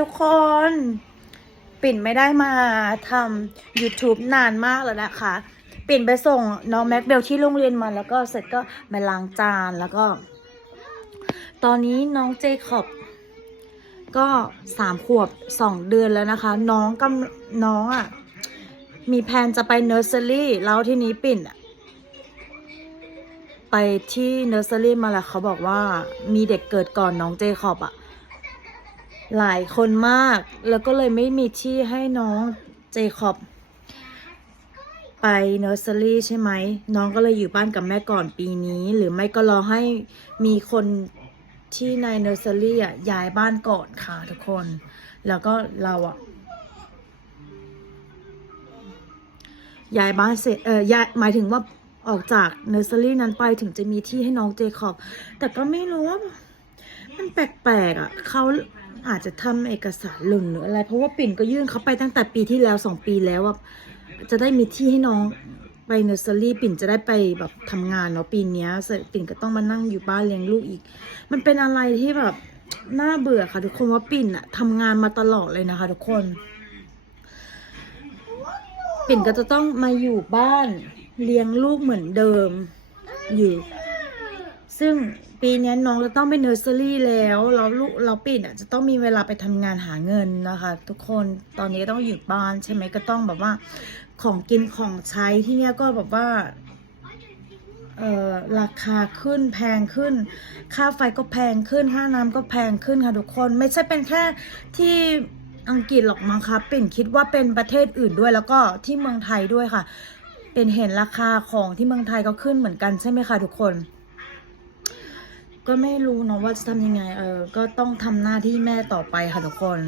ทุกคน ปิ่นไม่ได้มาทำ YouTube นานมากแล้วนะคะ ปิ่นไปส่งน้องแม็กเบลที่โรงเรียนมาแล้วก็เสร็จก็มาล้างจานแล้วก็ ตอนนี้น้องเจคอบก็สามขวบสองเดือนแล้วนะคะ น้องกำน้องอะ มีแพนจะไปเนอร์เซอรี่แล้วทีนี้ปิ่นไปที่เนอร์เซอรี่มาแล้วเขาบอกว่ามีเด็กเกิดก่อนน้องเจคอบอะ หลายคนมาก แล้วก็เลยไม่มีที่ให้น้องเจคอบ ไปเนอร์เซอรี่ใช่ไหม น้องก็เลยอยู่บ้านกับแม่ก่อนปีนี้ หรือไม่ก็รอให้มีคนที่ในเนอร์เซอรี่อะย้ายบ้านก่อนค่ะทุกคน แล้วก็เราอะย้ายบ้านเสร็จเออย้ายหมายถึงว่าออกจากเนอร์เซอรี่นั้นไปถึงจะมีที่ให้น้องเจคอบ แต่ก็ไม่รู้ว่า มันแปลกๆอะเขา อาจจะทำเอกสารหล่นหรืออะไร เพราะว่าปิ่นก็ยื่นเขาไปตั้งแต่ปีที่แล้วสองปีแล้วว่าจะได้มีที่ให้น้องไปเนอร์เซอรี่ปิ่นจะได้ไปแบบทำงานเนาะปีนี้เสร็จปิ่นก็ต้องมานั่งอยู่บ้านเลี้ยงลูกอีก มันเป็นอะไรที่แบบน่าเบื่อค่ะ ทุกคนว่าปิ่นอะทำงานมาตลอดเลยนะคะ ทุกคน ปิ่นก็จะต้องมาอยู่บ้านเลี้ยงลูกเหมือนเดิมอยู่ ซึ่งปีนี้น้องจะต้องไปเนอร์เซอรี่แล้วเราลูกเราปิ่นอะจะต้องมีเวลาไปทำงานหาเงินนะคะ ทุกคนตอนนี้ต้องอยู่บ้านใช่ไหมก็ต้องแบบว่าของกินของใช้ที่เนี้ยก็แบบว่าเอ่อราคาขึ้นแพงขึ้น ค่าไฟก็แพงขึ้น ค่าน้ำก็แพงขึ้นค่ะทุกคนไม่ใช่เป็นแค่ที่อังกฤษหรอกมั้งคะปิ่นคิดว่าเป็นประเทศอื่นด้วยแล้วก็ที่เมืองไทยด้วยค่ะ เป็นเห็นราคาของที่เมืองไทยก็ขึ้นเหมือนกันใช่ไหมคะทุกคน ก็ไม่รู้เนาะว่าจะทำยังไง เออ ก็ต้องทำหน้าที่แม่ต่อไปค่ะทุกคน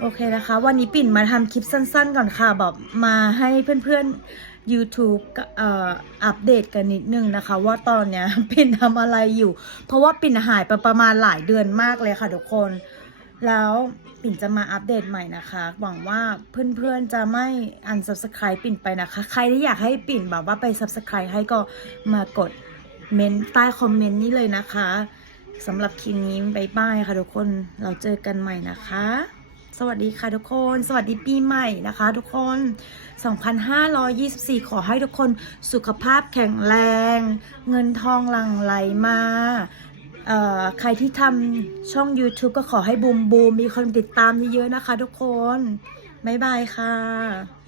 โอเคนะคะ วันนี้ปิ่นมาทำคลิปสั้นๆก่อนค่ะ แบบมาให้เพื่อนๆ YouTube เอ่ออัปเดตกันนิดนึงนะคะ ว่าตอนเนี้ยปิ่นทำอะไรอยู่ เพราะว่าปิ่นหายไปประมาณหลายเดือนมากเลยค่ะทุกคน แล้วปิ่นจะมาอัปเดตใหม่นะคะ หวังว่าเพื่อนๆจะไม่ unsubscribe ปิ่นไปนะคะ ใครที่อยากให้ปิ่นแบบว่าไป subscribe ให้ก็มากด เมนต์ใต้คอมเมนต์นี้เลยนะคะสำหรับคลิปนี้บายบายค่ะทุกคนเราเจอกันใหม่นะคะ สวัสดีค่ะทุกคน สวัสดีปีใหม่นะคะ ทุกคน 2524 ขอให้ทุกคนสุขภาพแข็งแรง เงินทองหลั่งไหลมาใครที่ทำช่อง YouTube ก็ขอให้บูมบูมมีคนติดตามเยอะๆนะคะทุกคน บ๊ายบายค่ะ